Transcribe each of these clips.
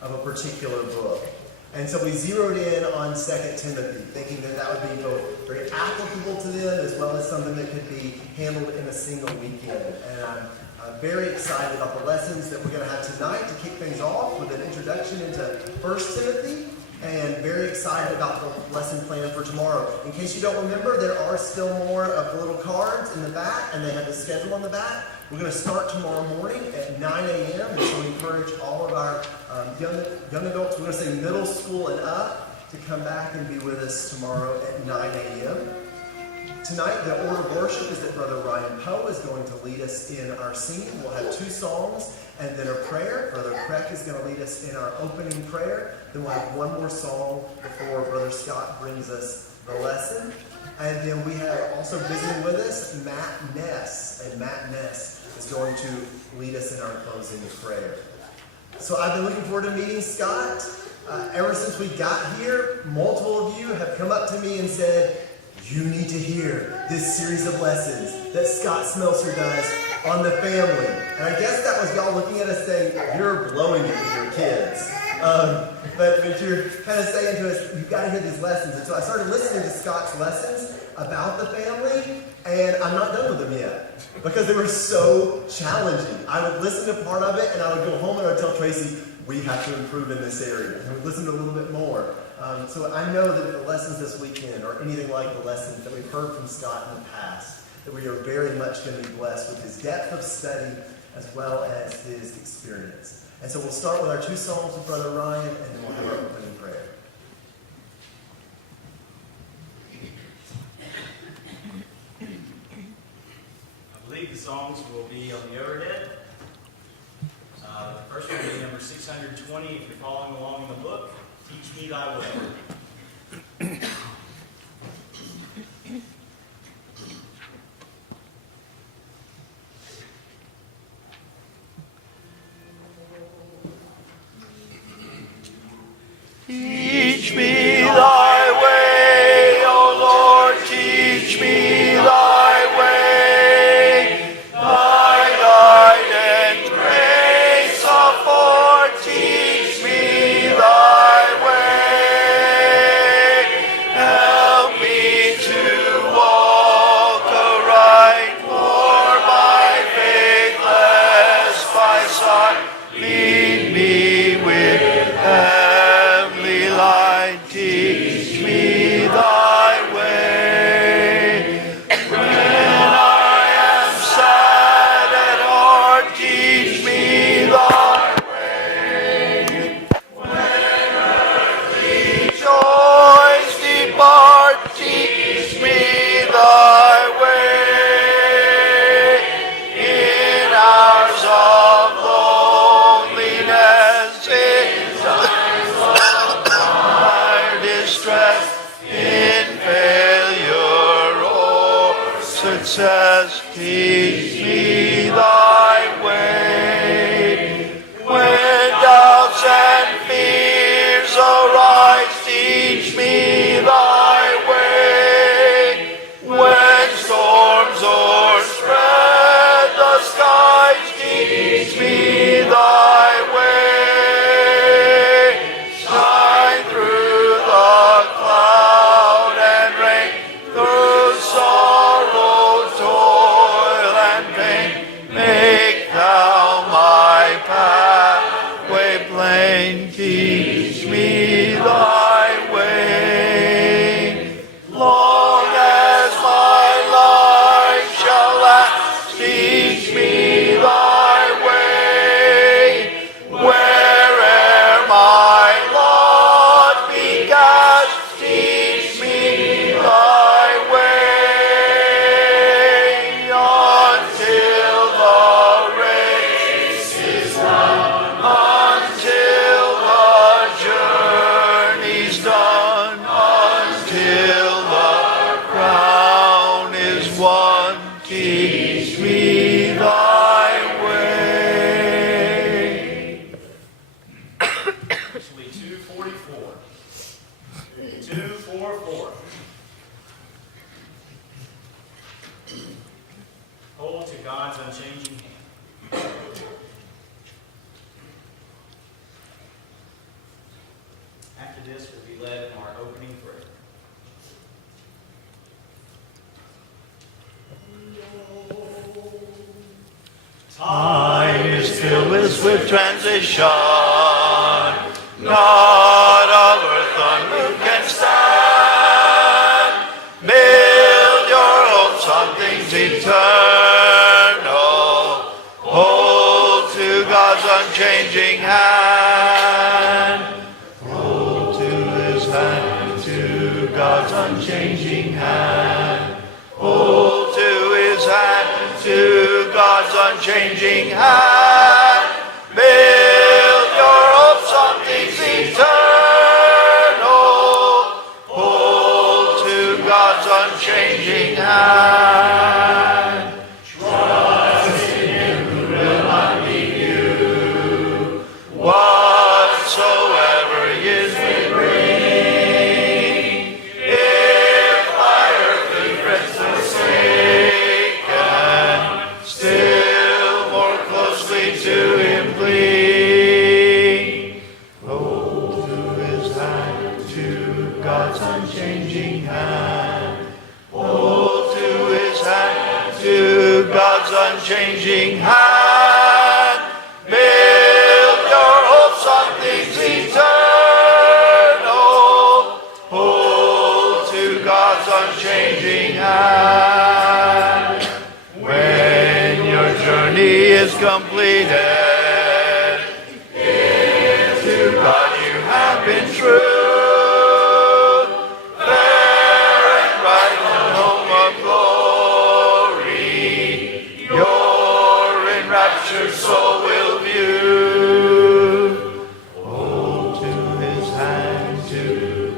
of a particular book. And so we zeroed in on 2 Timothy, thinking that that would be both very applicable to them as well as something that could be handled in a single weekend. And I'm very excited about the lessons that we're going to have tonight to kick things off with an introduction into 1 Timothy, and very excited about the lesson plan for tomorrow. In case you don't remember, there are still more of the little cards in the back, and they have the schedule on the back. We're going to start tomorrow morning at 9 a.m., and so we encourage all of our young adults, we're going to say middle school and up, to come back and be with us tomorrow at 9 a.m. Tonight, the order of worship is that Brother Ryan Poe is going to lead us in our singing. We'll have 2 songs and then a prayer. Brother Craig is going to lead us in our opening prayer. Then we'll have 1 more song before Brother Scott brings us the lesson. And then we have also visiting with us Matt Ness. And Matt Ness is going to lead us in our closing prayer. So I've been looking forward to meeting Scott. Ever since we got here, multiple of you have come up to me and said, you need to hear this series of lessons that Scott Smelser does on the family. And I guess that was y'all looking at us saying, you're blowing it with your kids. But you're kind of saying to us, you've got to hear these lessons. And so I started listening to Scott's lessons about the family, and I'm not done with them yet because they were so challenging. I would listen to part of it, and I would go home and I would tell Tracy, we have to improve in this area. And we'd listen to a little bit more. So I know that if the lessons this weekend are anything like the lessons that we've heard from Scott in the past, that we are very much going to be blessed with his depth of study as well as his experience. And so we'll start with our 2 songs with Brother Ryan, and then we'll have our opening prayer. I believe the songs will be on the overhead. The first one will be number 620 if you're following along in the book. Teach me thy way. Teach me thy way, O Lord, teach me thy way. Thy guidance grace afford, teach me thy way. Help me to walk aright, for by faith lest by sight. Lead me with heavenly light, teach me thy way. When I am sad at heart, teach me thy way. When earthly joys depart, teach me thy way. In hours of loneliness, in times of dire distress, in failure or success, teach me thy way. When doubts and fears arise, teach me thy way. When storms o'erspread the skies, teach me thy way. Shine through the cloud and rain, through sorrow, toil, and pain. Make thou my pathway plain, teach me thy way. Long as my life shall last, teach me thy way. Where'er my lot be cast, teach me thy way. Until the race is won, until the journey's done, until the crown is won, teach me thy way. Actually, 244. 244. Hold to God's unchanging hand. after this, we'll be led in our opening prayer. Time is filled with swift transition. Not of earth on who can stand. Build your hopes on things eternal. Hold to God's unchanging hand. Hold to his hand, to God's unchanging hand. Hold to his hand, to God's unchanging hand. Build your hopes on things eternal. Hold to God's unchanging hand. Trust in him who will not leave you. Whatsoever years may bring, if by earthly friends forsaken, still more closely to him cling. Hold to his hand, to God's unchanging hand. Hold to his hand, to God's unchanging hand. Build your hopes on things eternal. Hold to God's unchanging hand. When your journey is completed, if to God you have been true, fair and bright and home of glory, your enraptured soul will view. Hold to his hand, to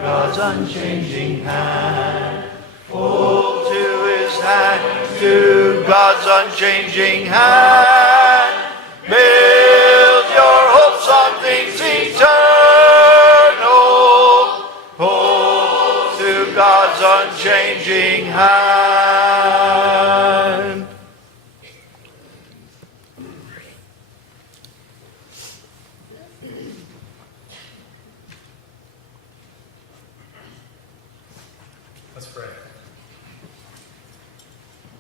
God's unchanging hand. Hold to his hand, to God's unchanging hand. Build your hopes on things eternal. Hold to God's unchanging hand. Let's pray.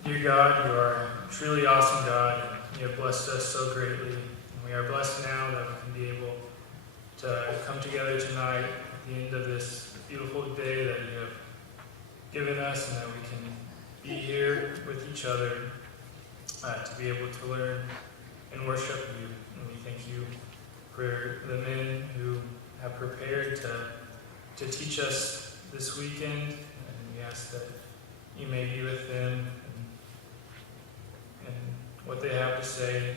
Dear God, you are a truly awesome God, and you have blessed us so greatly. And we are blessed now that we can be able to come together tonight at the end of this beautiful day that you have given us, and that we can be here with each other to be able to learn and worship you. And we thank you for the men who have prepared to teach us this weekend, and we ask that you may be with them and what they have to say. And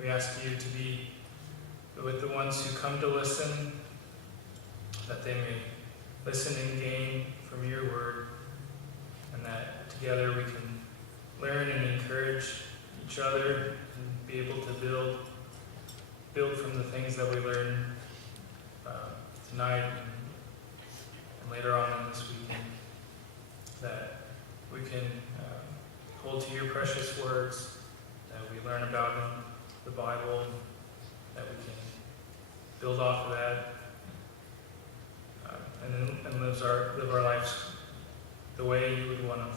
we ask you to be with the ones who come to listen, that they may listen and gain from your word, and that together we can learn and encourage each other and be able to build from the things that we learn tonight and later on in this weekend, that we can hold to your precious words, that we learn about them, the Bible, and that we can build off of that, and live our lives the way you would want them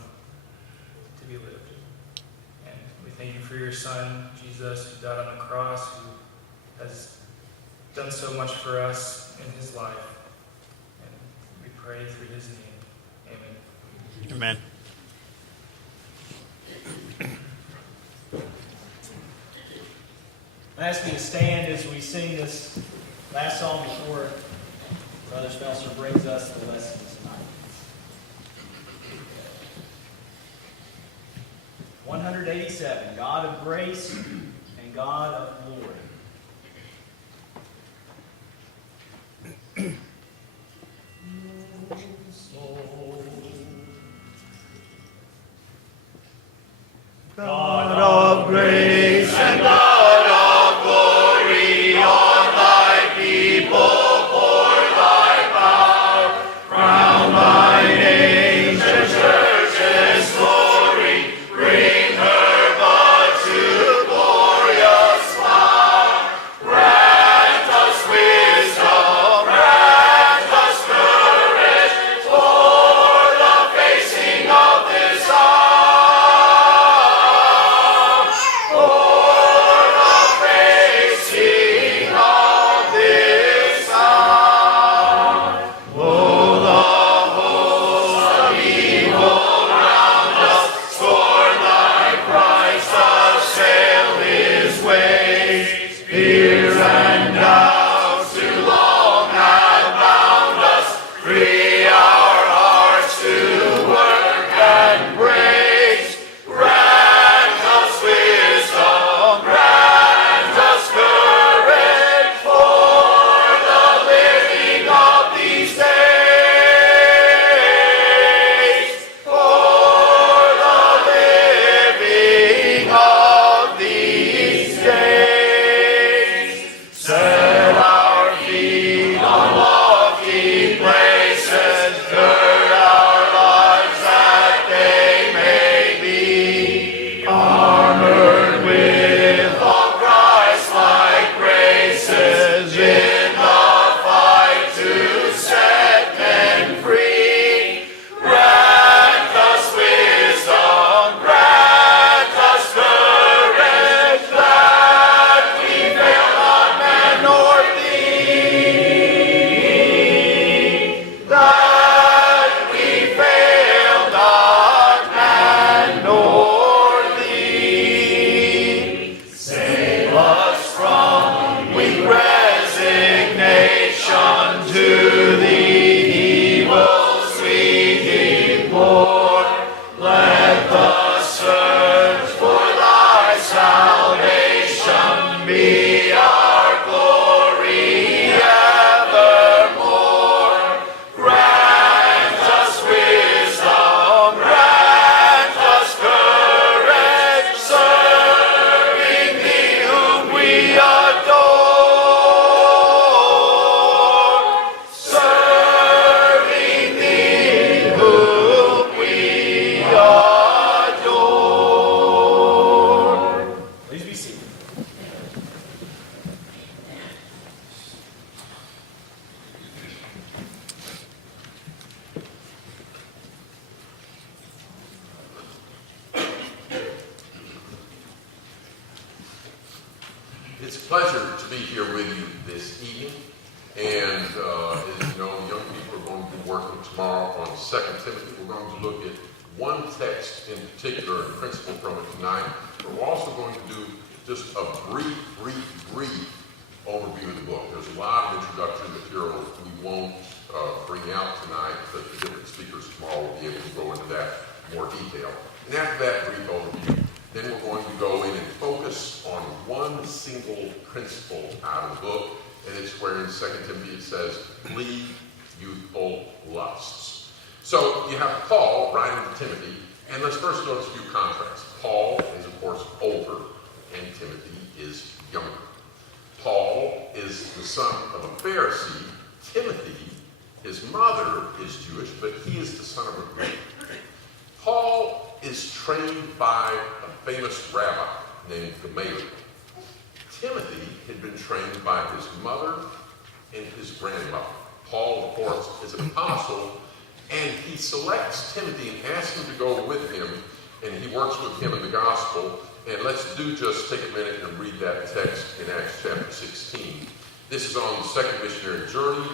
to be lived. And we thank you for your Son, Jesus, who died on the cross, who has done so much for us in his life. And we pray through his name. Amen. Amen. I ask you to stand as we sing this last song before Brother Smelser brings us the lesson tonight. 187, God of grace and God of glory. God of grace and God of glory, on thy people pour thy power, crown thine ancient church's glory, bring her bud to glorious flower. a pleasure to be here with you this evening. And as you know, the young people are going to be working tomorrow on 2 Timothy. We're going to look at one text in particular and principle from it tonight. But we're also going to do just a brief overview of the book. There's a lot of introductory material we won't bring out tonight, but the different speakers tomorrow will be able to go into that in more detail. And after that brief overview, then we're going to go in and focus on one single principle out of the book, and it's where in 2 Timothy it says, flee youthful lusts. So you have Paul writing to Timothy, and let's first notice a few contrasts. Paul is, of course, older, and Timothy is younger. Paul is the son of a Pharisee. Timothy, his mother, is Jewish, but he is the son of a Greek. Paul is trained by a famous rabbi named Gamaliel. Timothy had been trained by his mother and his grandmother. Paul, of course, is an apostle, and he selects Timothy and asks him to go with him, and he works with him in the gospel. And let's just take a minute and read that text in Acts chapter 16. This is on the second missionary journey.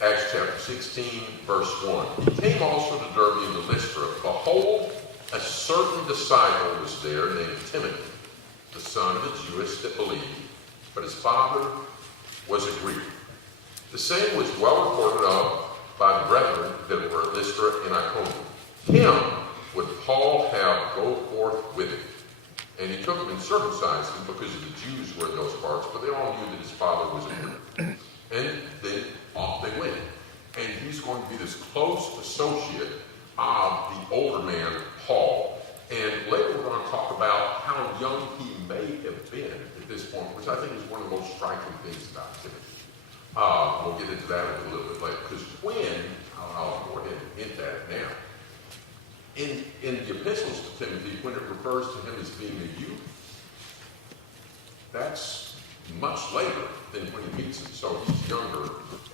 Acts chapter 16, verse 1. He came also to Derbe and to Lystra. Behold, a certain disciple was there named Timothy, the son of a Jewess that believed, but his father was a Greek. The same was well reported of by the brethren that were at Lystra and Iconium. Him would Paul have go forth with him. And he took him and circumcised him because of the Jews were in those parts, but they all knew that his father was a Greek. And then off they went. And he's going to be this close associate of the older man, Paul. And later we're going to talk about how young he may have been at this point, which I think is one of the most striking things about Timothy. We'll get into that a little bit later, because I'll go ahead and hint at it now. In the epistles to Timothy, when it refers to him as being a youth, that's much later than when he meets him, so he's younger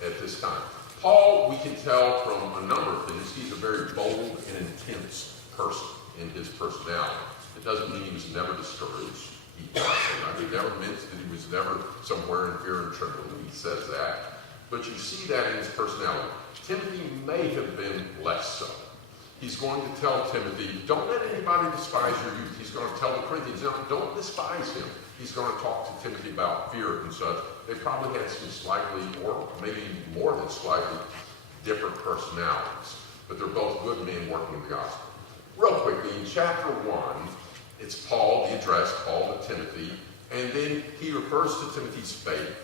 at this time. Paul, we can tell from a number of things, he's a very bold and intense person in his personality. It doesn't mean he was never discouraged. He never meant that he was never somewhere in fear and trembling. He says that. But you see that in his personality. Timothy may have been less so. He's going to tell Timothy, don't let anybody despise your youth. He's going to tell the Corinthians, don't despise him. He's going to talk to Timothy about fear and such. They probably had some slightly, or maybe more than slightly, different personalities. But they're both good men working in the gospel. Real quickly, in chapter 1, it's Paul, the address, Paul to Timothy, and then he refers to Timothy's faith,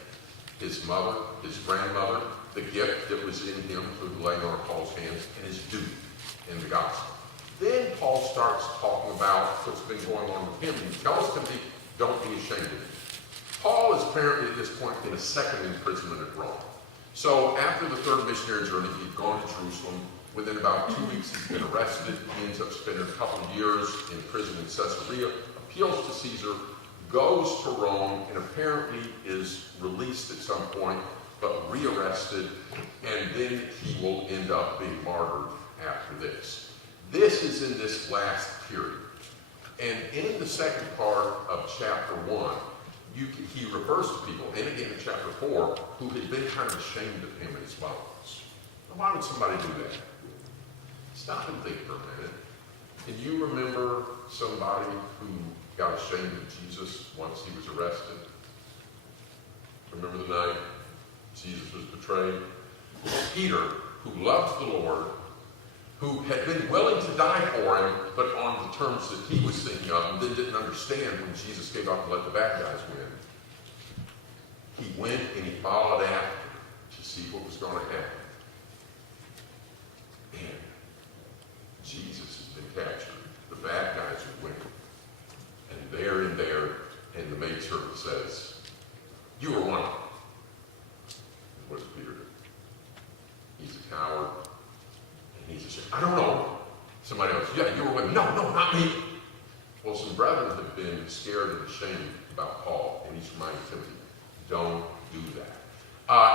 his mother, his grandmother, the gift that was in him through the laying on of Paul's hands, and his duty in the gospel. Then Paul starts talking about what's been going on with him, and he tells Timothy, don't be ashamed of it. Paul is apparently at this point in a second imprisonment at Rome. So after the third missionary journey, he'd gone to Jerusalem. Within about 2 weeks, he's been arrested. He ends up spending a couple of years in prison in Caesarea, appeals to Caesar, goes to Rome, and apparently is released at some point, but rearrested, and then he will end up being martyred after this. This is in this last period. And in the second part of chapter 1, he refers to people, and again in chapter 4, who had been kind of ashamed of him and his followers. Now, why would somebody do that? Stop and think for a minute. Can you remember somebody who got ashamed of Jesus once he was arrested? Remember the night Jesus was betrayed? Peter, who loved the Lord, who had been willing to die for him, but on the terms that he was thinking of, and then didn't understand when Jesus gave up and let the bad guys win. He went and he followed after to see what was going to happen. And Jesus has been captured. The bad guys are winning. And they're in there, and the maidservant says, you were one of them. What does Peter do? He's a coward. He's ashamed. I don't know. Somebody else, yeah, you were with me. No, not me. Well, some brethren have been scared and ashamed about Paul, and he's reminding Timothy, don't do that.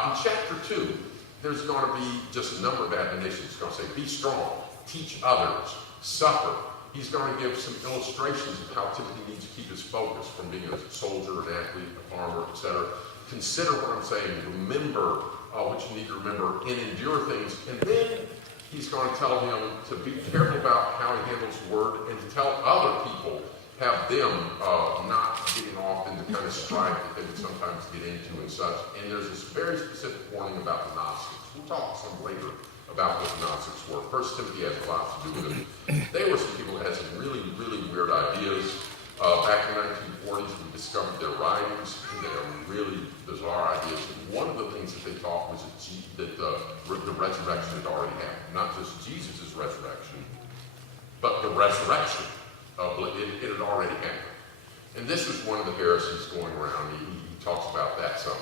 In chapter 2, there's going to be just a number of admonitions. It's going to say, be strong, teach others, suffer. He's going to give some illustrations of how Timothy needs to keep his focus from being a soldier, an athlete, a farmer, etc. Consider what I'm saying. Remember what you need to remember and endure things. And then he's going to tell him to be careful about how he handles the word and to tell other people, have them not getting off into kind of strife that they would sometimes get into and such. And there's this very specific warning about the Gnostics. We'll talk some later about what the Gnostics were. First Timothy has a lot to do with them. They were some people that had some really, really weird ideas. Back in the 1940s, we discovered their writings, and they are really bizarre ideas. And one of the things that they taught was that the resurrection had already happened. Not just Jesus' resurrection, but the resurrection. It had already happened. And this was one of the heresies going around. He talks about that some.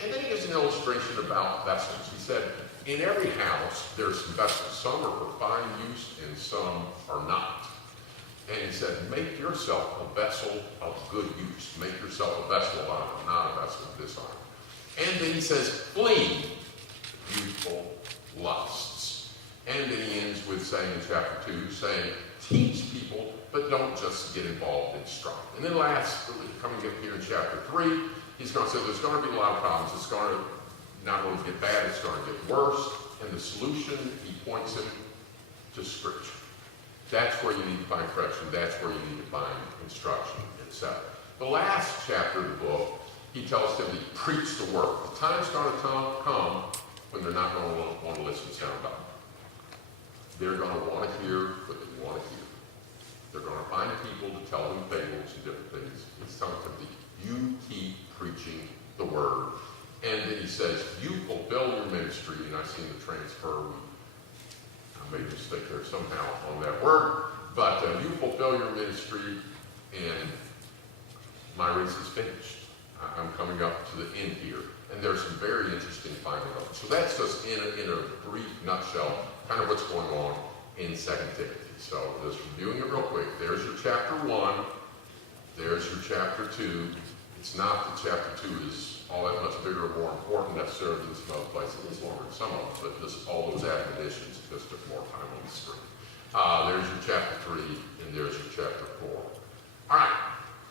And then he gives an illustration about vessels. He said, in every house, there's some vessels. Some are for fine use and some are not. And he said, make yourself a vessel of good use. Make yourself a vessel of honor, not a vessel of dishonor. And then he says, flee youthful lusts. And then he ends with saying in chapter 2, saying, teach people, but don't just get involved in strife. And then last, coming up here in chapter 3, he's going to say there's going to be a lot of problems. It's going to not only get bad, it's going to get worse. And the solution, he points him to Scripture. That's where you need to find correction. That's where you need to find instruction, etc. The last chapter of the book, he tells Timothy, preach the word. The time's going to come when they're not going to want to listen to sound bite. They're going to want to hear what they want to hear. They're going to find people to tell them fables and different things. He's telling Timothy, you keep preaching the word. And then he says, you fulfill your ministry. And I've seen the transfer. I made a mistake there somehow on that word. But you fulfill your ministry, and my race is finished. I'm coming up to the end here. And there's some very interesting findings. So that's just in a brief nutshell, kind of what's going on in 2 Timothy. So just reviewing it real quick. There's your chapter 1. There's your chapter 2. It's not that chapter 2 is all that much bigger or more important necessarily than some other places. It's longer than some of them, but just all those admonitions just took more time on the screen. There's your chapter 3, and there's your chapter 4. All right,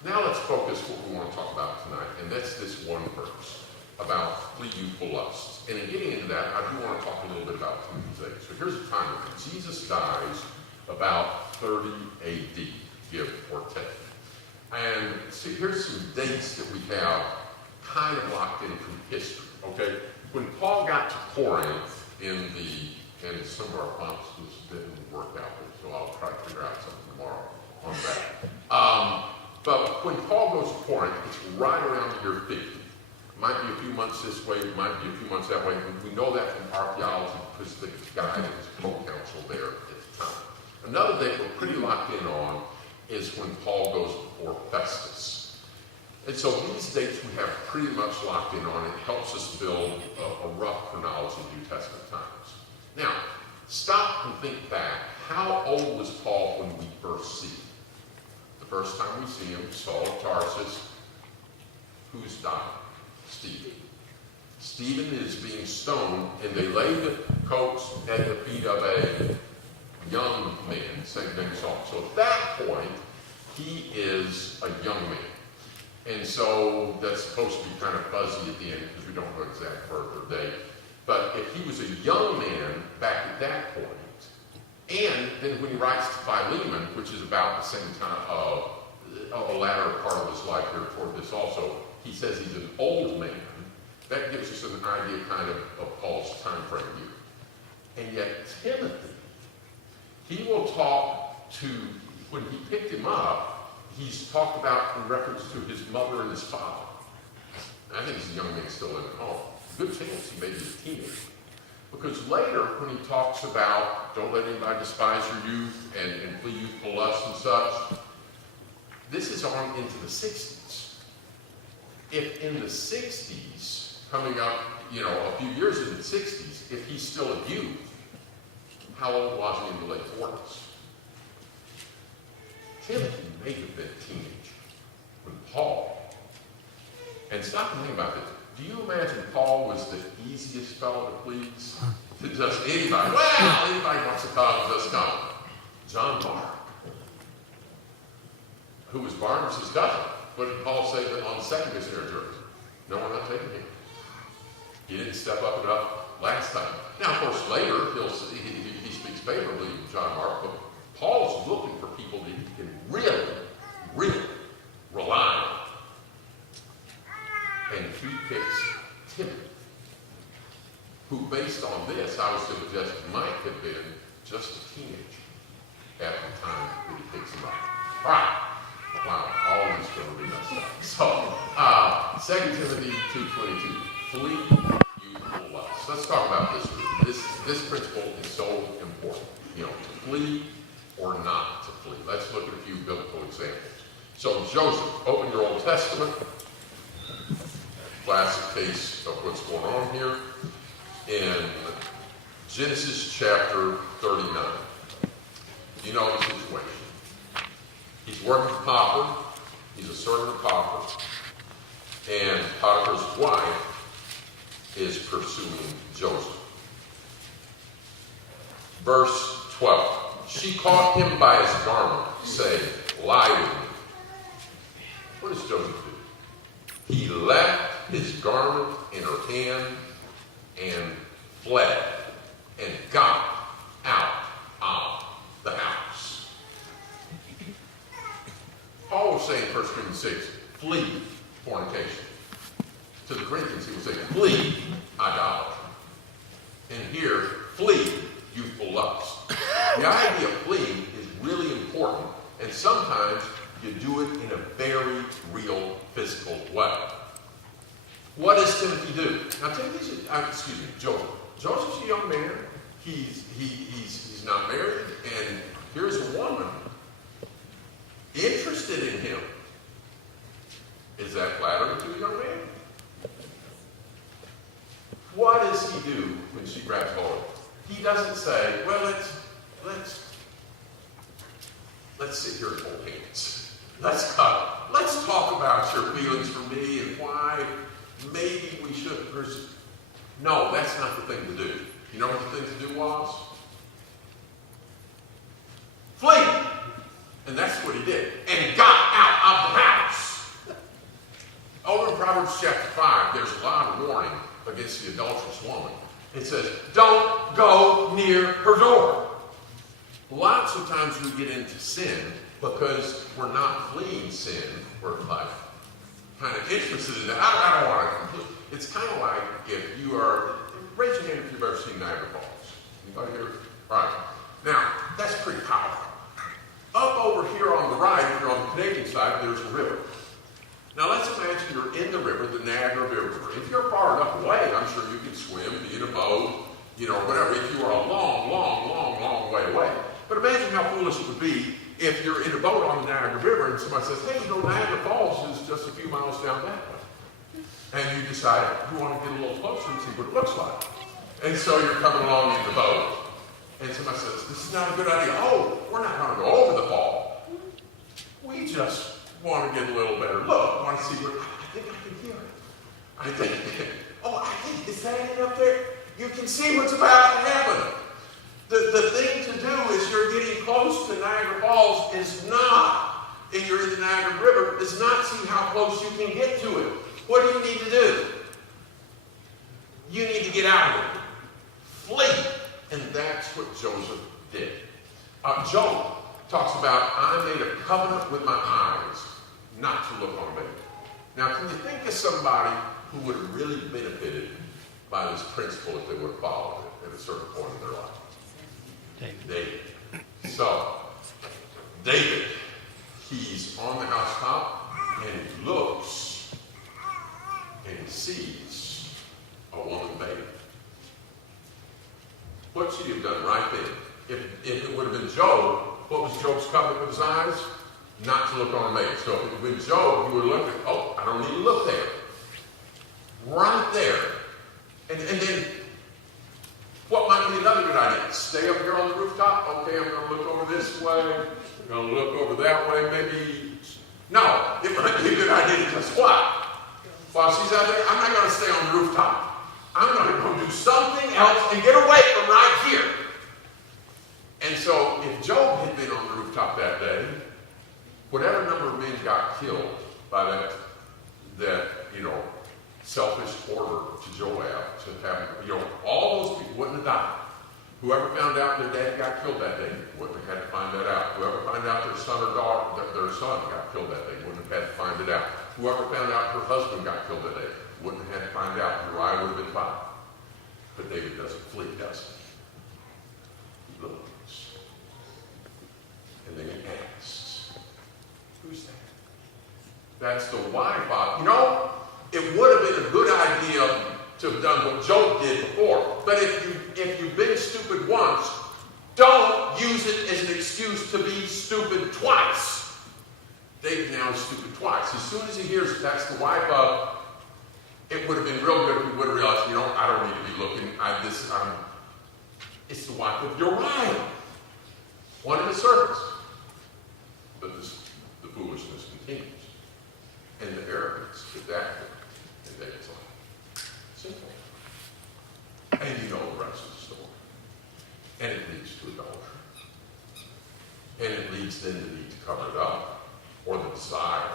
now let's focus what we want to talk about tonight, and that's this one verse about flee youthful lusts. And in getting into that, I do want to talk a little bit about Timothy's age. So here's the time when Jesus dies about 30 AD, give or take. And see, here's some dates that we have kind of locked in from history, okay? When Paul got to Corinth and some of our fonts just didn't work out there, so I'll try to figure out something tomorrow on that. But when Paul goes to Corinth, it's right around the year 50. Might be a few months this way, might be a few months that way. We know that from archaeology because the guy that was co-counsel there at the time. Another date we're pretty locked in on is when Paul goes before Festus. And so these dates we have pretty much locked in on. It helps us build a rough chronology of New Testament times. Now, stop and think back. How old was Paul when we first see him? The first time we see him, Saul of Tarsus, who's dying? Stephen. Stephen is being stoned, and they lay the coats at the feet of a young man, same name Saul. So at that point, he is a young man. And so that's supposed to be kind of fuzzy at the end because we don't know exact birth or date. But if he was a young man back at that point, and then when he writes to Philemon, which is about the same time of a latter part of his life here toward this also, he says he's an old man. That gives us an idea kind of Paul's time frame here. And yet Timothy, he will talk to, when he picked him up, he's talked about in reference to his mother and his father. I think he's a young man still living at home. Good chance he may be a teenager. Because later, when he talks about don't let anybody despise your youth and flee youthful lusts and such, this is on into the 60s. If in the 60s, coming up, a few years into the 60s, if he's still a youth, how old was he in the late 40s? Timothy may have been a teenager when Paul, and stop and think about this. Do you imagine Paul was the easiest fellow to please? To just anybody. Well, anybody wants to come, just come. John Mark. who was Barnabas' cousin. What did Paul say on the second missionary journey? No, we're not taking him. He didn't step up enough last time. Now, of course, later he speaks favorably of John Mark, but Paul's looking for people that he can really, really rely on. And he picks Timothy, who, based on this, I would suggest might have been just a teenager at the time that he picks him up. All right. Wow, all these going to be messed up. So, 2 Timothy 2:22. Flee youthful lust. Let's talk about this group. This principle is so important. You know, to flee or not to flee. Let's look at a few biblical examples. So, Joseph, open your Old Testament. Classic case of what's going on here. In Genesis chapter 39. You know the situation. He's working for Potiphar. He's a servant of Potiphar. And Potiphar's wife is pursuing Joseph. Verse 12. She caught him by his garment, saying, lie with me. What does Joseph do? He left his garment in her hand and fled and got out of the house. Paul was saying in 1 Corinthians 6, flee fornication. To the Corinthians, he was saying, flee idolatry. And here, flee youthful lust. The idea of fleeing is really important, and sometimes you do it in a very real physical way. What does Timothy do? Now, Joseph. Joseph's a young man. He's not married, and here's a woman interested in him. Is that flattering to a young man? What does he do when she grabs hold of him? He doesn't say, well, let's sit here and hold hands. Let's cuddle. Let's talk about your feelings for me and why maybe we shouldn't pursue. No, that's not the thing to do. You know what the thing to do was? Flee! And that's what he did. And got out of the house. Over in Proverbs chapter 5, there's a lot of warning against the adulterous woman. It says, don't go near her door. Lots of times we get into sin because we're not fleeing sin. We're like kind of interested in that. I don't want to complete. It's kind of like if you are, raise your hand if you've ever seen Niagara Falls. Anybody here? Right. Now, that's pretty powerful. Up over here on the right, if you're on the Canadian side, there's a river. Now let's imagine you're in the river, the Niagara River. If you're far enough away, I'm sure you can swim, be in a boat, whatever, if you are a long way away. But imagine how foolish it would be if you're in a boat on the Niagara River and somebody says, hey, Niagara Falls is just a few miles down that way. And you decide you want to get a little closer and see what it looks like. And so you're coming along in the boat, and somebody says, this is not a good idea. Oh, we're not going to go over the fall. We just want to get a little better look. Want to see what, I think I can hear it. Is that it up there? You can see what's about to happen. The thing to do is you're getting close to Niagara Falls is not, and you're in the Niagara River, is not see how close you can get to it. What do you need to do? You need to get out of it. Flee. And that's what Joseph did. Job talks about, I made a covenant with my eyes not to look on me. Now, can you think of somebody who would have really benefited by this principle if they would have followed it at a certain point in their life? David. So, David, he's on the housetop, and he looks, and he sees a woman bathing. What should he have done right then? If it would have been Job, what was Job's covenant with his eyes? Not to look on a maid. So if it had been Job, he would have looked at, I don't need to look there. Right there. And then, what might be another good idea? Stay up here on the rooftop? Okay, I'm going to look over this way. I'm going to look over that way, maybe. No, it might be a good idea to just what? While she's out there, I'm not going to stay on the rooftop. I'm going to go do something else and get away from right here. And so, if Job had been on the rooftop that day, whatever number of men got killed by that selfish order to Joab to have, all those people wouldn't have died. Whoever found out their dad got killed that day wouldn't have had to find that out. Whoever found out their son or daughter, their son got killed that day wouldn't have had to find it out. Whoever found out her husband got killed that day wouldn't have had to find out. Uriah would have been fine. But David doesn't flee, does he? He looks. And then he asks, who's that? That's the wife of, it would have been a good idea to have done what Job did before. But if you've been stupid once, don't use it as an excuse to be stupid twice. David now is stupid twice. As soon as he hears that's the wife of, it would have been real good if he would have realized, I don't need to be looking. It's the wife of Uriah, one of his servants. But the foolishness continues. And the arrogance is active in David's life. Simple. And you know the rest of the story. And it leads to adultery. And it leads then to need to cover it up, or the desire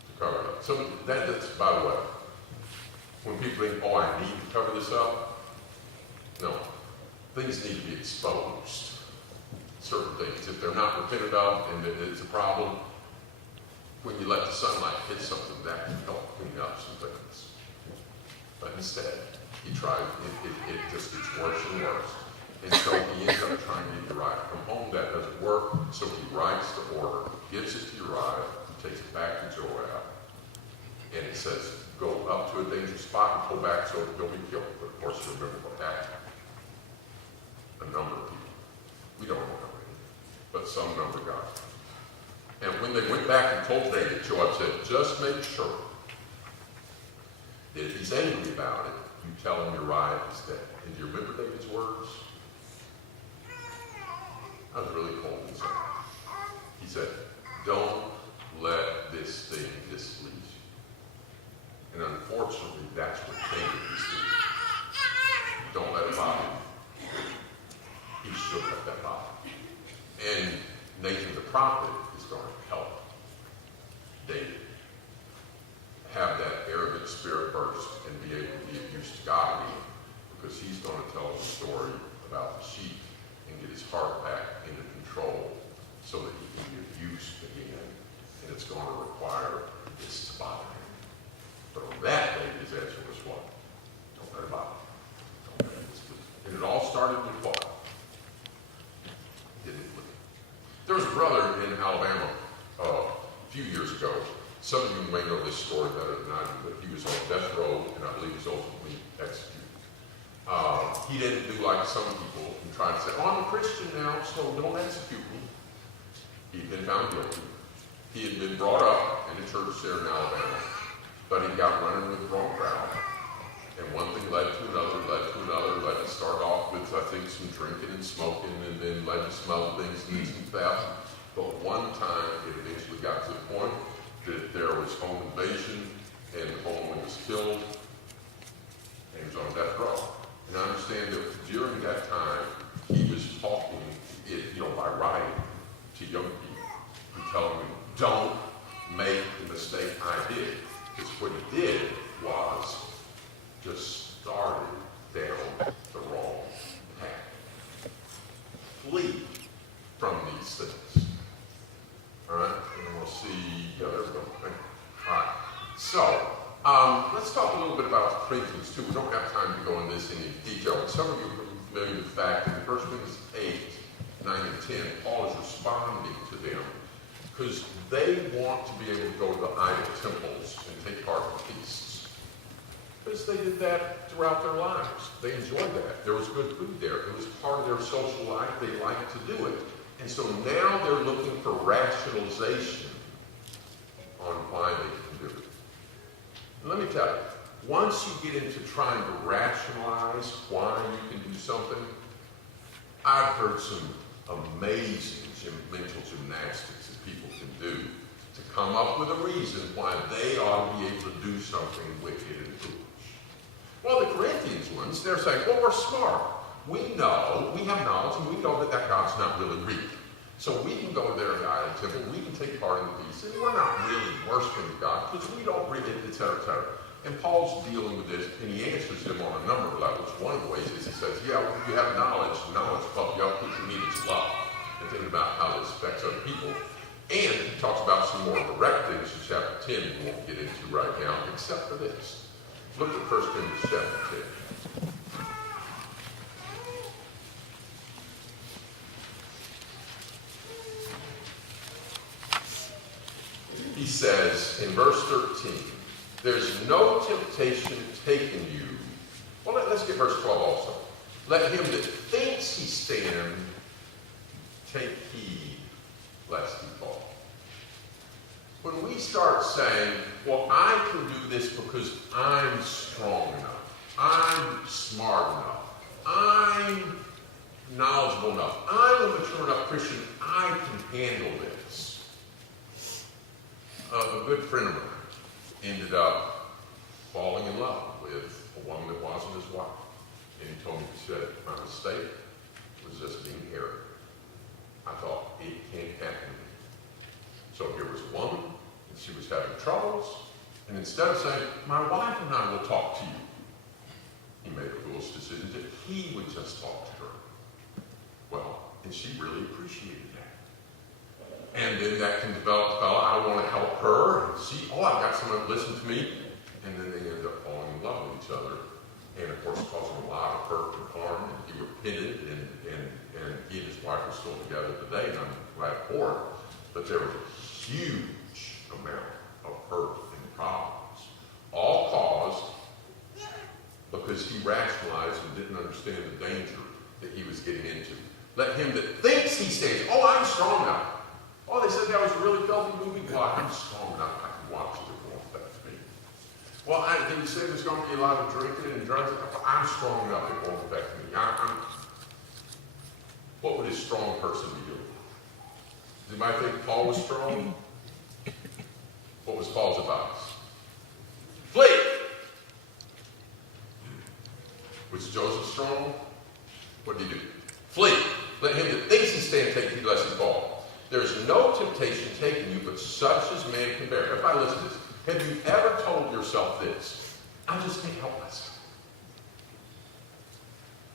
to cover it up. So that's, by the way, when people think, I need to cover this up, no. Things need to be exposed. Certain things. If they're not repented of and it's a problem, when you let the sunlight hit something, that can help clean up some things. But instead, he tried, it just gets worse and worse. And so he ends up trying to get Uriah to come home. That doesn't work. So he writes the order, gives it to Uriah, he takes it back to Joab. And it says, go up to a dangerous spot and pull back so he'll be killed. But of course, remember what happened. A number of people. We don't know how many, but some number got it. And when they went back and told David, Joab said, just make sure that if he's angry about it, you tell him Uriah is dead. And do you remember David's words? I was really cold inside. He said, don't let this thing displease you. And unfortunately, that's what David is doing. Don't let it bother you. He should let that bother you. And Nathan the prophet is going to help David have that arrogant spirit burst and be able to be of use to God again, because he's going to tell the story about the sheep and get his heart back into control so that he can be of use again. And it's going to require this to bother him. But on that day, his answer was what? Don't let it bother you. Don't let it displease you. And it all started with what? There was a brother in Alabama a few years ago. Some of you may know this story better than I do, but he was on death row, and I believe he was ultimately executed. He didn't do like some people who try to say, I'm a Christian now, so don't execute me. He'd been found guilty. He had been brought up in a church there in Alabama, but he got running with the wrong crowd. And one thing led to another, led to start off with, I think, some drinking and smoking, and then led to some other things, and some theft. But one time, it eventually got to the point that there was home invasion, and the homeman was killed, and he was on death row. And I understand that during that time, he was talking, by writing to young people, and telling them, don't make the mistake I did. Because what he did was just started down the wrong path. Flee from these things. All right? And we'll see. Yeah, there we go. Okay. All right. So, let's talk a little bit about the Corinthians, too. We don't have time to go into this in any detail, but some of you are familiar with the fact that in 1 Corinthians 8, 9, and 10, Paul is responding to them because they want to be able to go to the idol temples and take part in feasts. Because they did that throughout their lives. They enjoyed that. There was good food there. It was part of their social life. They liked to do it. And so now they're looking for rationalization on why they can do it. And let me tell you, once you get into trying to rationalize why you can do something, I've heard some amazing mental gymnastics that people can do to come up with a reason why they ought to be able to do something wicked and foolish. Well, the Corinthians ones, they're saying, well, we're smart. We know, we have knowledge, and we know that God's not really real. So we can go there in the island temple, we can take part in the feast, and we're not really worshiping God because we don't really, et cetera, et cetera. And Paul's dealing with this, and he answers him on a number of levels. One of the ways is he says, yeah, well, you have knowledge puffed you up, what you need is love. And thinking about how this affects other people. And he talks about some more direct things in chapter 10 we won't get into right now, except for this. Look at 1 Corinthians chapter 10. He says in verse 13, there's no temptation taken you. Well, let's get verse 12 also. Let him that thinks he stand take heed lest he fall. When we start saying, well, I can do this because I'm strong enough, I'm smart enough, I'm knowledgeable enough, I'm a mature enough Christian, I can handle this. A good friend of mine ended up falling in love with a woman that wasn't his wife. And he told me, he said, my mistake was just being arrogant. I thought, it can't happen to me. So here was a woman, and she was having troubles, and instead of saying, my wife and I will talk to you, he made a foolish decision that he would just talk to her. Well, and she really appreciated that. And then that can develop, I want to help her, and she, I've got someone to listen to me, and then they end up falling in love with each other, and of course causing a lot of hurt and harm, and he repented, and he and his wife are still together today, and I'm glad for it. But there was a huge amount of hurt and problems, all caused because he rationalized and didn't understand the danger that he was getting into. Let him that thinks he stands, I'm strong enough. Oh, they said that was a really filthy movie. Well, I'm strong enough, I can watch it, it won't affect me. Well, did you say there's going to be a lot of drinking and drugs? I'm strong enough, it won't affect me. What would a strong person be doing? Does anybody think Paul was strong? What was Paul's advice? Flee! Was Joseph strong? What did he do? Flee! Let him that thinks he stands take heed lest he fall. There's no temptation taken you, but such as man can bear. Everybody listen to this. Have you ever told yourself this? I just can't help myself.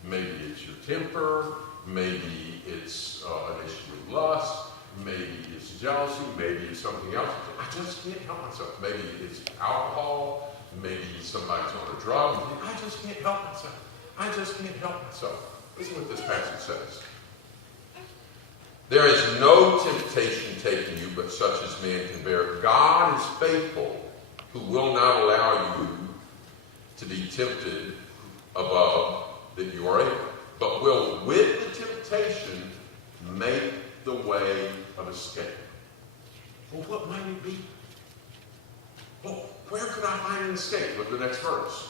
Maybe it's your temper. Maybe it's an issue with lust. Maybe it's jealousy. Maybe it's something else. I just can't help myself. Maybe it's alcohol. Maybe somebody's on a drug. I just can't help myself. I just can't help myself. Listen what this passage says. There is no temptation taken you, but such as man can bear. God is faithful, who will not allow you to be tempted above that you are able, but will with the temptation make the way of escape. Well, what might it be? Well, where could I find an escape? Look at the next verse.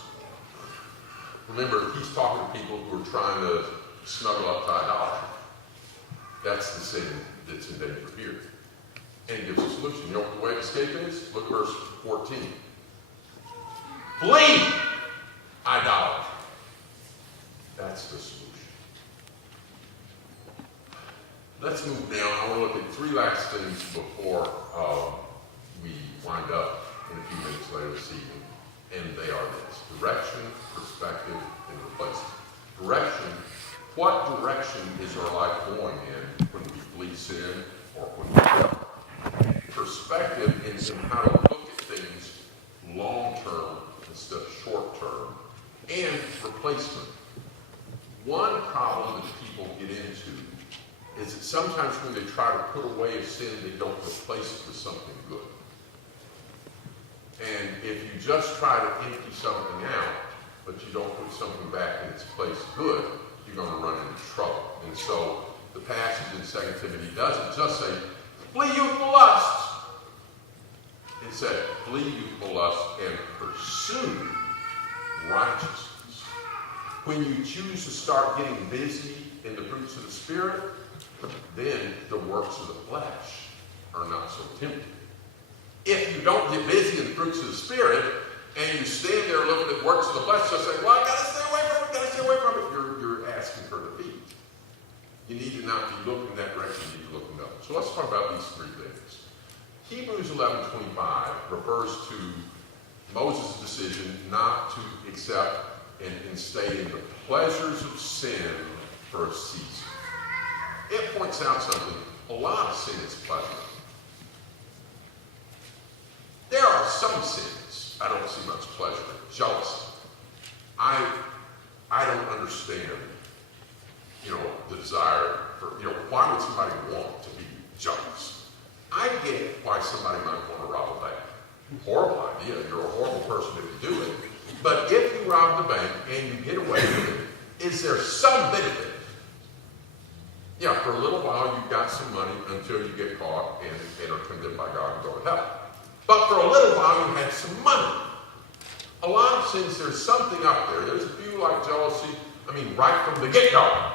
Remember, he's talking to people who are trying to snuggle up to idolatry. That's the sin that's in danger here. And he gives a solution. You know what the way of escape is? Look at verse 14. Flee idolatry. That's the solution. Let's move now. I want to look at three last things before we wind up in a few minutes later this evening. And they are this: direction, perspective, and replacement. Direction. What direction is our life going in when we flee sin or when we fail? Perspective is in how to look at things long-term instead of short-term. And replacement. One problem that people get into is that sometimes when they try to put away a sin, they don't replace it with something good. And if you just try to empty something out, but you don't put something back in its place good, you're going to run into trouble. And so the passage in 2 Timothy doesn't just say, flee youthful lusts. It said, flee youthful lusts and pursue righteousness. When you choose to start getting busy in the fruits of the Spirit, then the works of the flesh are not so tempting. If you don't get busy in the fruits of the Spirit, and you stand there looking at works of the flesh, just say, well, I got to stay away from it, you're asking for defeat. You need to not be looking in that direction, you need to look in the other. So let's talk about these three things. Hebrews 11:25 refers to Moses' decision not to accept and stay in the pleasures of sin for a season. It points out something. A lot of sin is pleasure. There are some sins I don't see much pleasure in. Jealousy. I don't understand, the desire for, why would somebody want to be jealous? I get why somebody might want to rob a bank. Horrible idea. You're a horrible person if you do it. But if you rob the bank and you get away with it, is there some benefit? Yeah, for a little while you've got some money until you get caught and are condemned by God and go to hell. But for a little while you had some money. A lot of sins, there's something up there. There's a few like jealousy. Right from the get-go,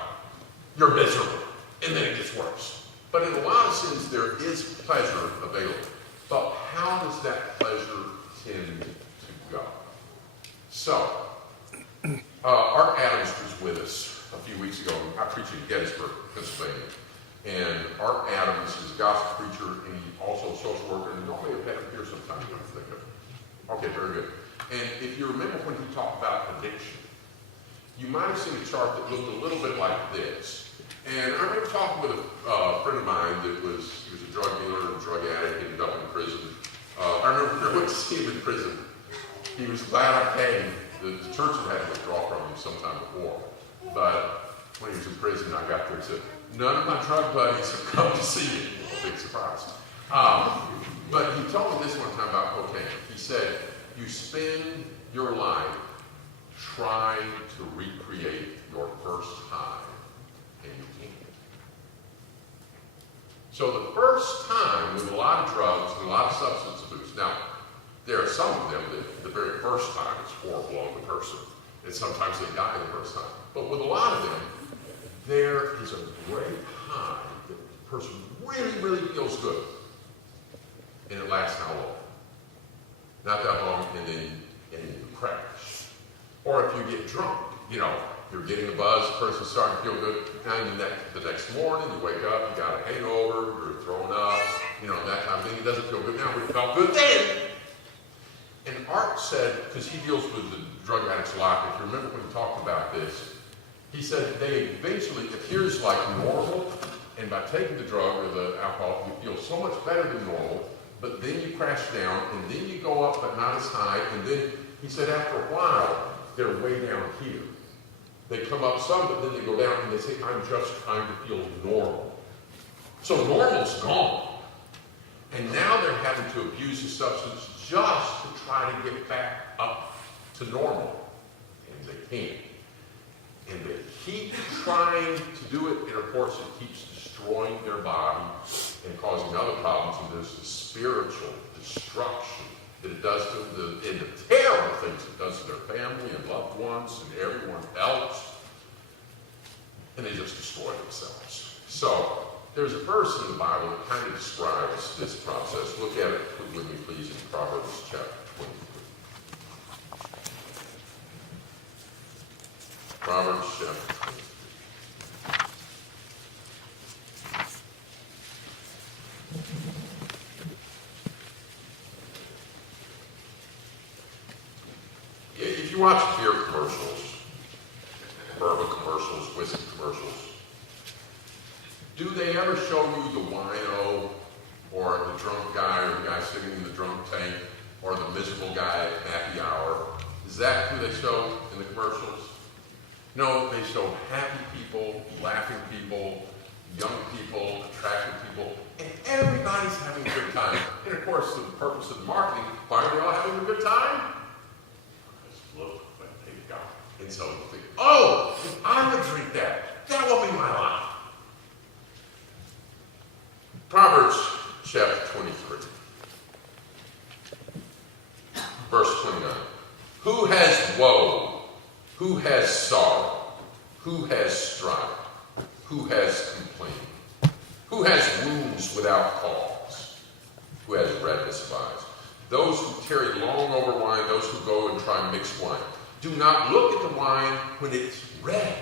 you're miserable. And then it gets worse. But in a lot of sins, there is pleasure available. But how does that pleasure tend to go? So, Art Adams was with us a few weeks ago. I preached in Gettysburg, Pennsylvania. And Art Adams is a gospel preacher, and he's also a social worker. And normally have had him here sometime, I think of it. Okay, very good. And if you remember when he talked about addiction, you might have seen a chart that looked a little bit like this. And I remember talking with a friend of mine he was a drug dealer and drug addict, ended up in prison. I remember I went to see him in prison. He was glad I came. The church had to withdraw from him sometime before. But when he was in prison, I got there and said, none of my drug buddies have come to see me. Big surprise. But he told me this one time about cocaine. He said, you spend your life trying to recreate your first time, and you can't. So the first time with a lot of drugs and a lot of substance abuse. Now, there are some of them that the very first time it's horrible on the person. And sometimes they die the first time. But with a lot of them, there is a great high that the person really, really feels good. And it lasts how long? Not that long, and then you crash. Or if you get drunk, you're getting a buzz, the person's starting to feel good, and the next morning you wake up, you got a hangover, you're throwing up, that kind of thing. It doesn't feel good now, but it felt good then. And Art said, because he deals with the drug addicts a lot, if you remember when he talked about this, he said they eventually, it appears like normal, and by taking the drug or the alcohol, you feel so much better than normal, but then you crash down, and then you go up, but not as high, and then, he said after a while, they're way down here. They come up some, but then they go down, and they say, I'm just trying to feel normal. So normal's gone. And now they're having to abuse the substance just to try to get back up to normal. And they can't. And they keep trying to do it, and of course it keeps destroying their body and causing other problems. And there's the spiritual destruction that it does to them, and the terrible things it does to their family and loved ones and everyone else. And they just destroy themselves. So there's a verse in the Bible that kind of describes this process. Look at it with me, please, in Proverbs chapter 23. Proverbs chapter 23. If you watch beer commercials, bourbon commercials, whiskey commercials, do they ever show you the wino or the drunk guy or the guy sitting in the drunk tank or the miserable guy at happy hour? Is that who they show in the commercials? No, they show happy people, laughing people, young people, attractive people, and everybody's having a good time. And of course, the purpose of the marketing, why are they all having a good time? Because look what they've got. And so you think, oh, if I would drink that, that will be my life. Proverbs chapter 23, verse 29. Who has woe? Who has sorrow? Who has strife? Who has complained? Who has wounds without cause? Who has redness of eyes? Those who tarry long over wine, those who go and try mixed wine. Do not look at the wine when it's red,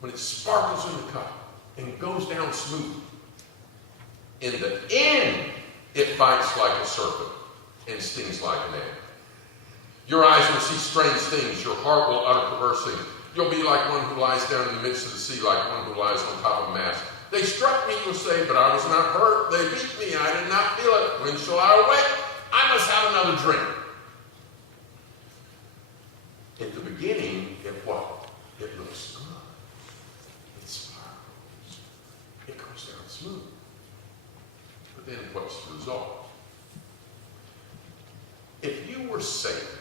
when it sparkles in the cup, and it goes down smooth. In the end, it bites like a serpent and stings like an ant. Your eyes will see strange things. Your heart will utter perverse things. You'll be like one who lies down in the midst of the sea, like one who lies on top of a mast. They struck me, you'll say, but I was not hurt. They beat me, I did not feel it. When shall I awake? I must have another drink. At the beginning, it looks good. It sparkles. It goes down smooth. But then what's the result? If you were Satan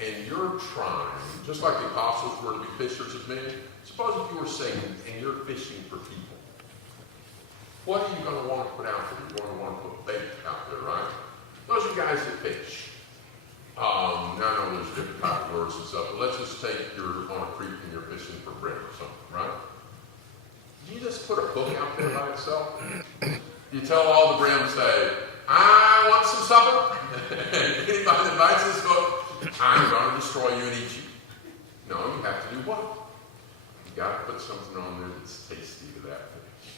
and you're trying, just like the apostles were to be fishers of men, suppose if you were Satan and you're fishing for people. What are you going to want to put out there? You're going to want to put bait out there, right? Those are guys that fish. Now I know there's different type of words and stuff, but let's just take you're on a creek and you're fishing for bread or something, right? You just put a hook out there by itself. You tell all the brim, say, I want some supper. Anybody that bites this hook, I'm going to destroy you and eat you. No, you have to do what? You got to put something on there that's tasty to that fish.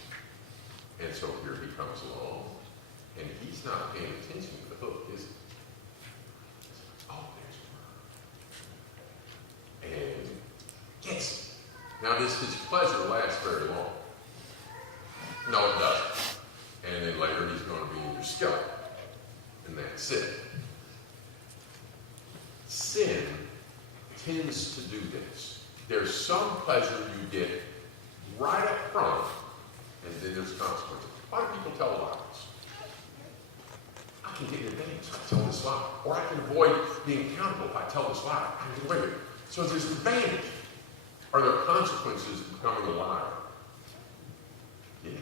And so here he comes along, and he's not paying attention to the hook, is he? Oh, there's one. And gets it. Now, does his pleasure last very long? No, it doesn't. And then later he's going to be in your skillet. And that's it. Sin tends to do this. There's some pleasure you get right up front, and then there's consequences. Why do people tell lies? I can get advantage if I tell this lie. Or I can avoid being accountable if I tell this lie. I can get away with it. So there's an advantage. Are there consequences to becoming a liar? Yes.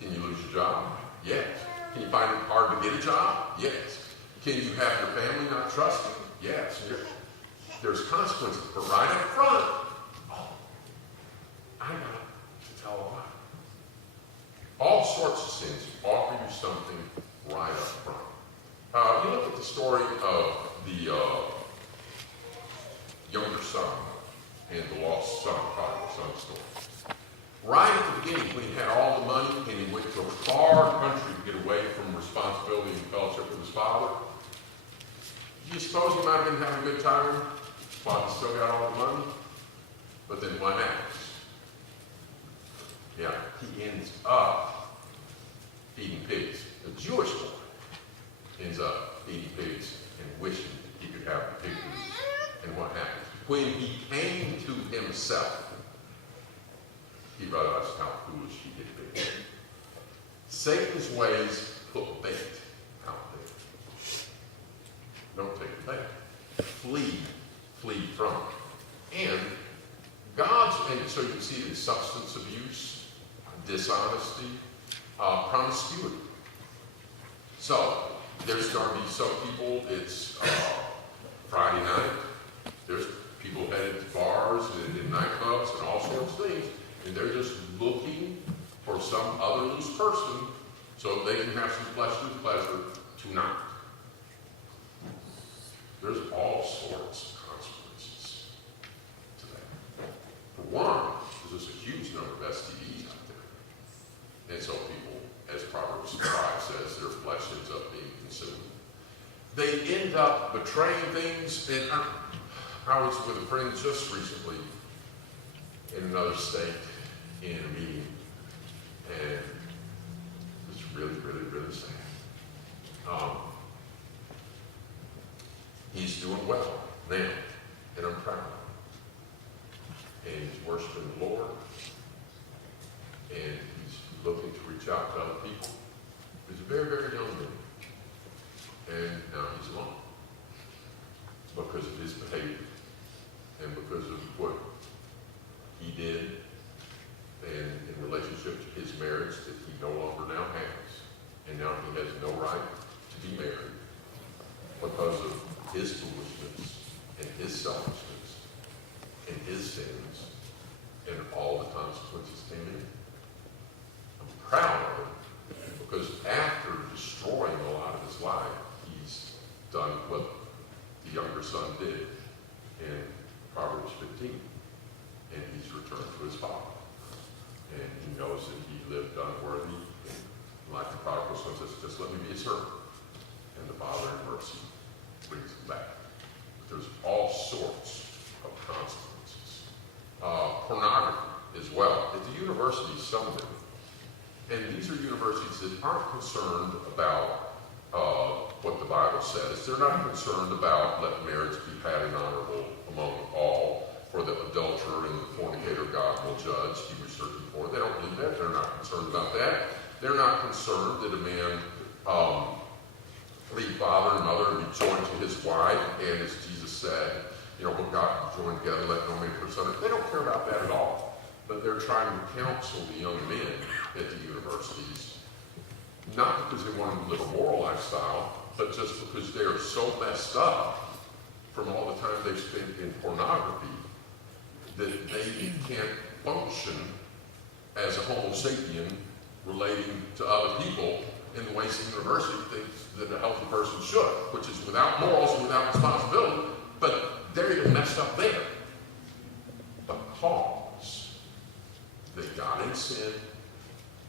Can you lose your job? Yes. Can you find it hard to get a job? Yes. Can you have your family not trust you? Yes. There's consequences. But right up front, I got to tell a lie. All sorts of sins offer you something right up front. You look at the story of the younger son and the lost son, prodigal son story. Right at the beginning, when he had all the money and he went to a far country to get away from responsibility and fellowship with his father, do you suppose he might have been having a good time while he still got all the money? But then what happens? Yeah, he ends up feeding pigs. The Jewish boy ends up feeding pigs and wishing he could have the pig food. And what happens? When he came to himself, he realized how foolish he had been. Satan's ways put bait out there. Don't take the bait. Flee from it. And and so you can see there's substance abuse, dishonesty, promiscuity. So there's going to be some people, it's Friday night. There's people headed to bars and nightclubs and all sorts of things. And they're just looking for some other loose person so they can have some fleshly pleasure tonight. There's all sorts of consequences to that. For one, there's just a huge number of STDs out there. And so people, as Proverbs 5 says, their flesh ends up being consumed. They end up betraying things. And I was with a friend just recently in another state in a meeting, and it's really, really, really sad. He's doing well now, and I'm proud of him. And he's worshiping the Lord, and he's looking to reach out to other people. He's a very, very young man, and now he's alone because of his behavior and because of what he did and in relationship to his marriage that he no longer now has. And now he has no right to be married because of his foolishness and his selfishness and his sins, and all the consequences came in. I'm proud of him because after destroying a lot of his life, he's done what the younger son did in Proverbs 15, and he's returned to his father. and he knows that he lived unworthy. And like the prodigal son says, just let me be a servant. And the Father in mercy brings him back. But there's all sorts of consequences. Pornography as well. At the universities, some of them, and these are universities that aren't concerned about what the Bible says. They're not concerned about let marriage be pat and honorable among all, for the adulterer and the fornicator God will judge, Hebrews 13:4. They don't believe that. They're not concerned about that. They're not concerned that a man leave father and mother and be joined to his wife, and as Jesus said, what God joined together, let no man put asunder. They don't care about that at all. But they're trying to counsel the young men at the universities, not because they want them to live a moral lifestyle, but just because they are so messed up from all the time they've spent in pornography that they can't function as a homo sapien relating to other people in the ways the university thinks that a healthy person should, which is without morals and without responsibility, but they're even messed up there. Because they got in sin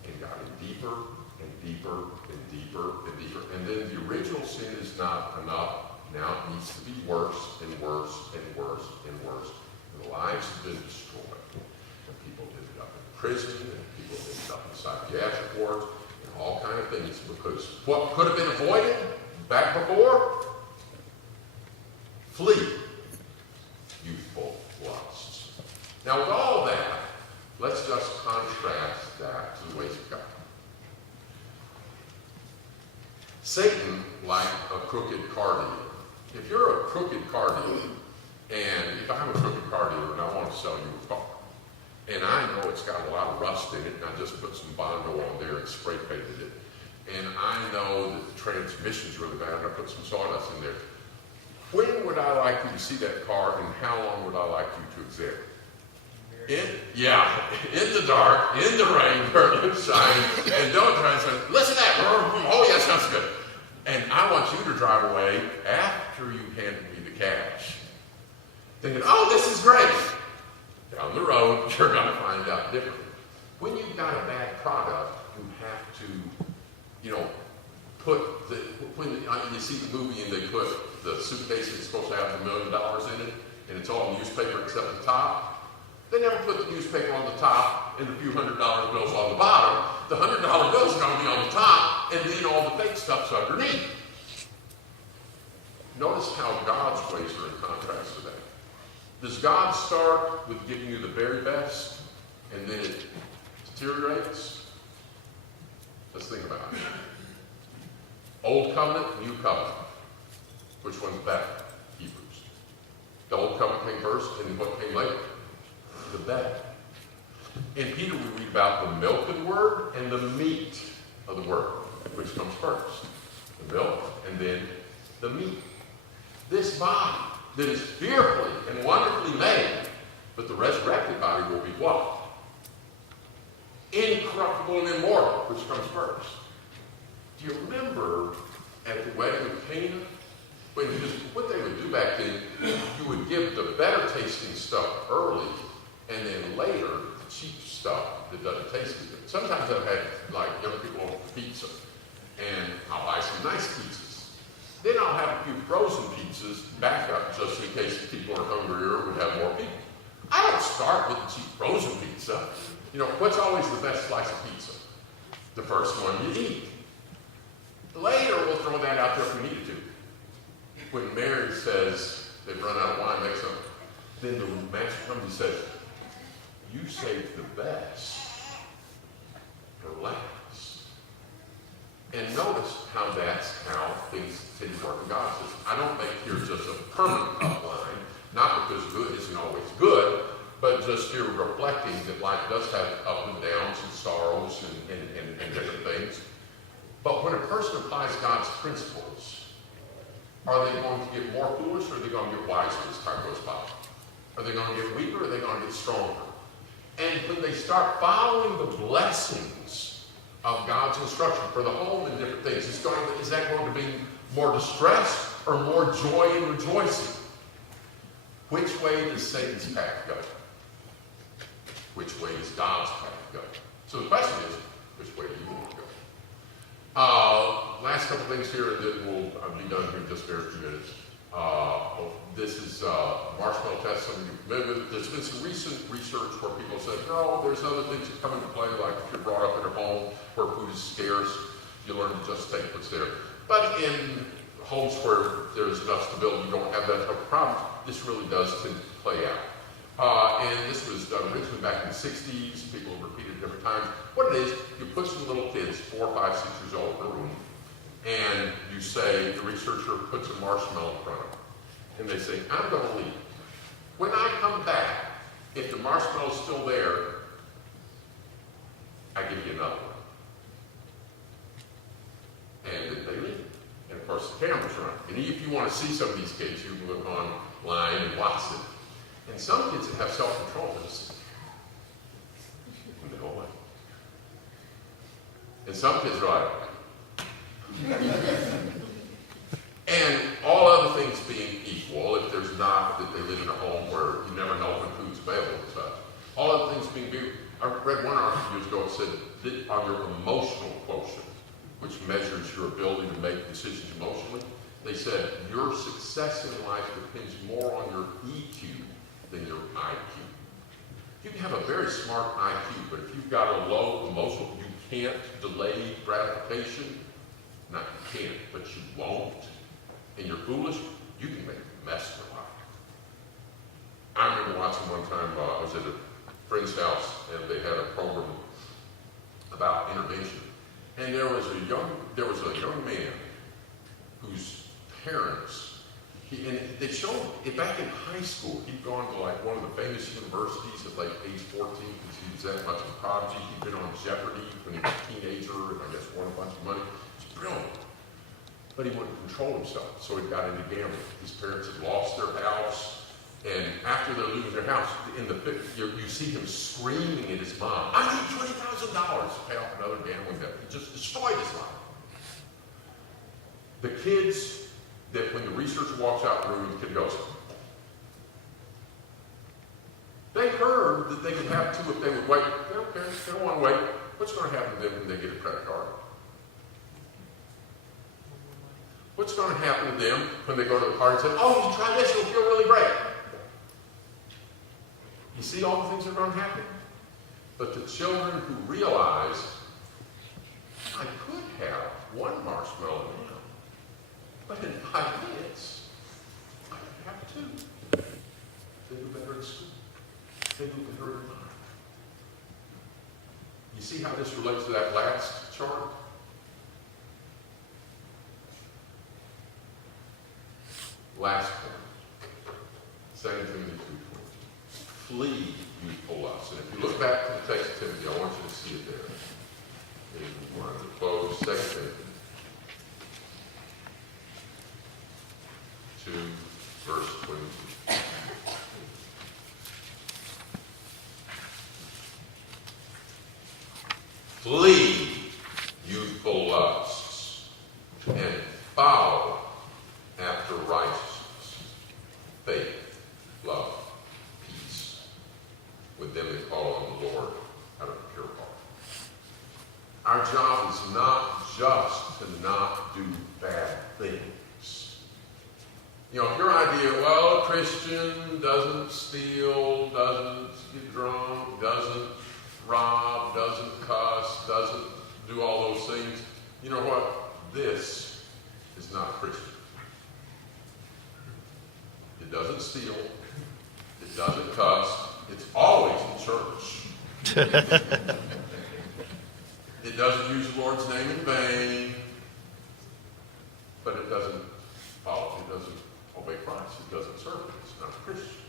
and got in deeper and deeper and deeper and deeper. And then the original sin is not enough. Now it needs to be worse and worse and worse and worse. And lives have been destroyed. And people ended up in prison, and people ended up in psychiatric wards, and all kind of things, because what could have been avoided back before? Flee youthful lusts. Now with all that, let's just contrast that to the ways of God. Satan, like a crooked car dealer. If you're a crooked car dealer, and if I'm a crooked car dealer and I want to sell you a car, and I know it's got a lot of rust in it, and I just put some Bondo on there and spray painted it, and I know that the transmission's really bad, and I put some sawdust in there, when would I like you to see that car, and how long would I like you to examine it? In the dark, in the rain, where it shines, and don't try and say, listen to that, oh yeah, sounds good. And I want you to drive away after you hand me the cash, thinking, oh, this is great. Down the road, you're going to find out differently. When you've got a bad product, you have to, when you see the movie and they put the suitcase that's supposed to have $1 million in it, and it's all newspaper except the top, they never put the newspaper on the top and the few $100 bills on the bottom. The $100 bills are going to be on the top, and then all the fake stuff's underneath. Notice how God's ways are in contrast to that. Does God start with giving you the very best, and then it deteriorates? Let's think about it. Old covenant, new covenant. Which one's better? Hebrews. The old covenant came first, and what came later? The better. In Peter, we read about the milk of the word and the meat of the word. Which comes first? The milk, and then the meat. This body that is fearfully and wonderfully made, but the resurrected body will be what? Incorruptible and immortal, which comes first. Do you remember at the wedding of Cana? What they would do back then, you would give the better tasting stuff early, and then later, the cheap stuff that doesn't taste as good. Sometimes I've had, young people over for pizza, and I'll buy some nice pizzas. Then I'll have a few frozen pizzas back up just in case people are hungrier or would have more people. I don't start with the cheap frozen pizza. What's always the best slice of pizza? The first one you eat. Later, we'll throw that out there if we needed to. When Mary says they've run out of wine, make some, then the master comes and says, you saved the best for last. And notice how that's how things tend to work in God. Says, I don't make here just a permanent outline, not because good isn't always good, but just here reflecting that life does have ups and downs and sorrows and different things. But when a person applies God's principles, are they going to get more foolish, or are they going to get wiser as time goes by? Are they going to get weaker, or are they going to get stronger? And when they start following the blessings of God's instruction for the home and different things, is that going to be more distress or more joy and rejoicing? Which way does Satan's path go? Which way does God's path go? So the question is, which way do you want to go? Last couple things here, and then I'll be done here in just a very few minutes. This is marshmallow test. Some of you are familiar with. There's been some recent research where people said, no, there's other things that come into play, like if you're brought up in a home where food is scarce, you learn to just take what's there. But in homes where there's enough stability, you don't have that type of problem, this really does tend to play out. And this was done originally back in the 60s. People have repeated it different times. What it is, you put some little kids, 4, 5, 6 years old, in a room, and you say, the researcher puts a marshmallow in front of them. And they say, I'm going to leave. When I come back, if the marshmallow's still there, I give you another one. And then they leave. And of course, the camera's running. And if you want to see some of these kids, you can look online and watch them. And some kids that have self-control, they just go away. And some kids are like, and all other things being equal, if there's not, that they live in a home where you never know when food's available and such, all other things being equal, I read one article years ago that said that on your emotional quotient, which measures your ability to make decisions emotionally, they said your success in life depends more on your EQ than your IQ. You can have a very smart IQ, but if you've got a low emotional, you can't delay gratification. Not you can't, but you won't. And you're foolish, you can make a mess of your life. I remember watching one time, I was at a friend's house, and they had a program about intervention. And there was a young man whose parents, and they showed it back in high school. He'd gone to like one of the famous universities at like age 14 because he was that much of a prodigy. He'd been on Jeopardy when he was a teenager and I guess won a bunch of money. He's brilliant. But he wouldn't control himself, so he got into gambling. His parents had lost their house, and after they're losing their house, in the you see him screaming at his mom, I need $20,000 to pay off another gambling debt. He just destroyed his life. The kids that when the researcher walks out the room, the kid goes, they heard that they could have two if they would wait. They don't care, they don't want to wait. What's going to happen to them when they get a credit card? What's going to happen to them when they go to the party and say, oh, you try this, you'll feel really great. You see all the things that are going to happen? But the children who realize, I could have one marshmallow now, but in 5 minutes, I could have two. They do better in school. They do better in life. You see how this relates to that last chart? Last point, 2 Timothy 2:20. Flee youthful lusts. And if you look back to the text of Timothy, I want you to see it there. In one of the close, 2 Timothy 2, verse 22. Flee youthful lusts and follow after righteousness, faith, love, peace, with them that call on the Lord out of a pure heart. Our job is not just to not do bad things. You know, if your idea, well, a Christian doesn't steal, doesn't get drunk, doesn't rob, doesn't cuss, doesn't do all those things, you know what? This is not a Christian. It doesn't steal. It doesn't cuss. It's always in church. It doesn't use the Lord's name in vain. But it doesn't follow. It doesn't obey Christ. It doesn't serve him. It's not a Christian.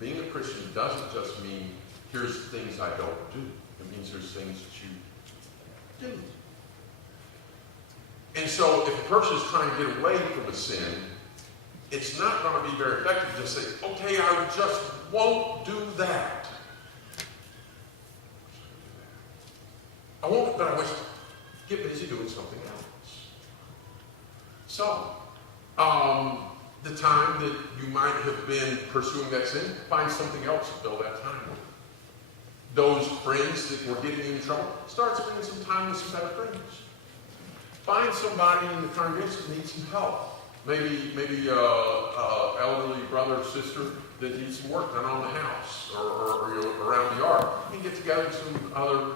Being a Christian doesn't just mean here's things I don't do. It means there's things that you do. And so if a person is trying to get away from a sin, it's not going to be very effective to just say, okay, I just won't do that. I won't, but I wish get busy doing something else. So, the time that you might have been pursuing that sin, find something else to fill that time with. those friends that were getting you in trouble, start spending some time with some better friends. Find somebody in the congregation that needs some help. Maybe elderly brother or sister that needs some work done on the house or around the yard. You can get together with some other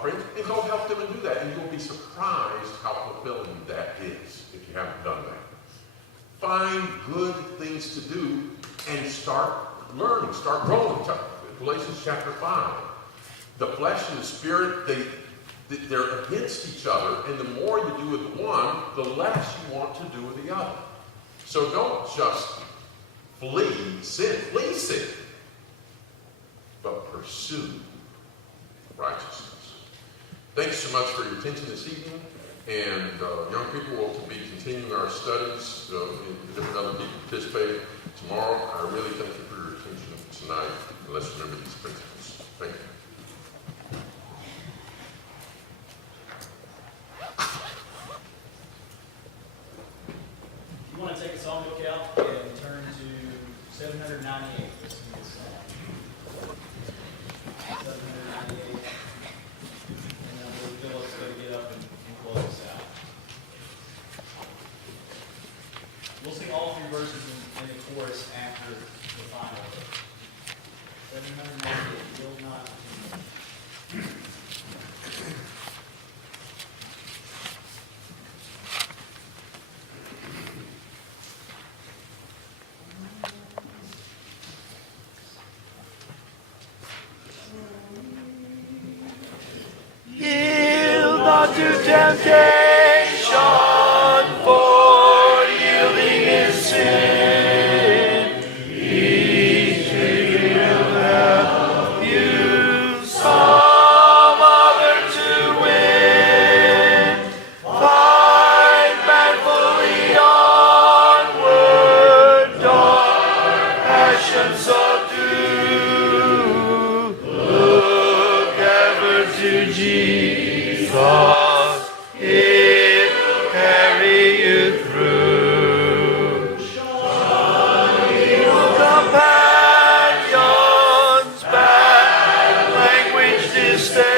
friends and go help them and do that. And you'll be surprised how fulfilling that is if you haven't done that. Find good things to do and start learning, start growing. Galatians chapter 5. The flesh and the spirit, they're against each other, and the more you do with one, the less you want to do with the other. So don't just flee sin, but pursue righteousness. Thanks so much for your attention this evening, and young people will be continuing our studies, different other people participating tomorrow. I really thank you for your attention tonight, and let's remember these principles. Thank you. If you want to take a song book out and turn to 798. Let's sing this song. 798. And then Philip's going to get up and close us out. We'll sing all 3 verses in the chorus after the final. 798. Will not continue. Yield not to temptation, for yielding is sin. Each will help you some other to win. Fight manfully onward, dark passions subdue. Look ever to Jesus, He'll carry you through. Companions, bad language disdain,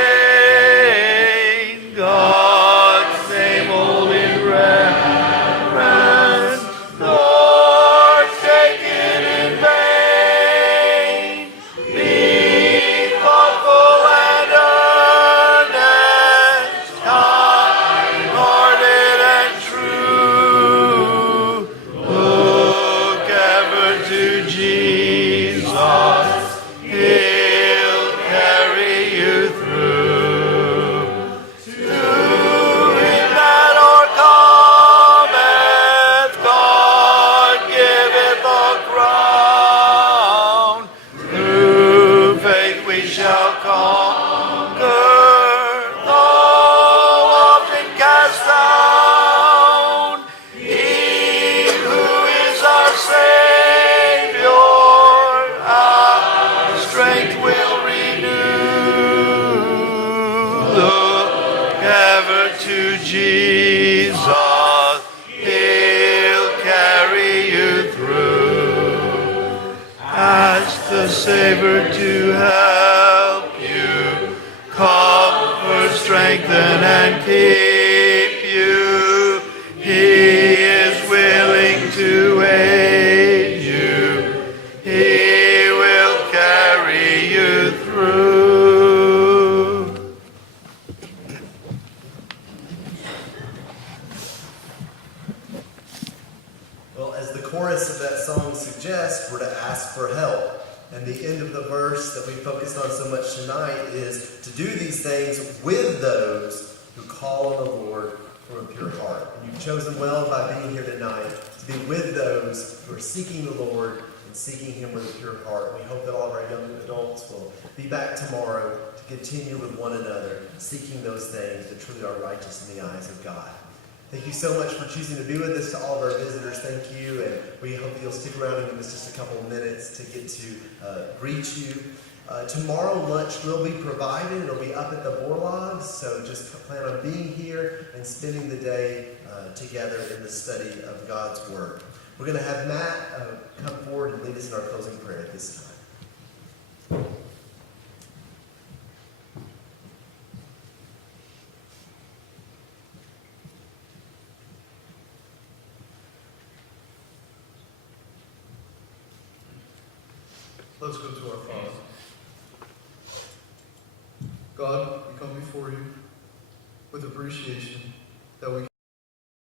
God's name hold in reverence, nor take it in vain. Be thoughtful and earnest, kind-hearted and true. Look ever to Jesus, He'll carry you through. To Him that o'ercometh, God giveth a crown. Through faith we shall conquer, though often cast down. He who is our Savior, our strength will renew. Look ever to Jesus, He'll carry you through. Ask the Savior to help you, comfort, strengthen, and keep you. He is willing to aid you. He will carry you through. Well, as the chorus of that song suggests, we're to ask for help. And the end of the verse that we focused on so much tonight is to do these things with those who call on the Lord from a pure heart. And you've chosen well by being here tonight to be with those who are seeking the Lord and seeking Him with a pure heart. We hope that all of our young adults will be back tomorrow to continue with one another, seeking those things that truly are righteous in the eyes of God. Thank you so much for choosing to be with us. To all of our visitors, thank you. And we hope that you'll stick around and give us just a couple of minutes to get to greet you. Tomorrow, lunch will be provided. It'll be up at the Borlags. So just plan on being here and spending the day together in the study of God's Word. We're going to have Matt come forward and lead us in our closing prayer at this time. Let's go to our Father. God, we come before you with appreciation that we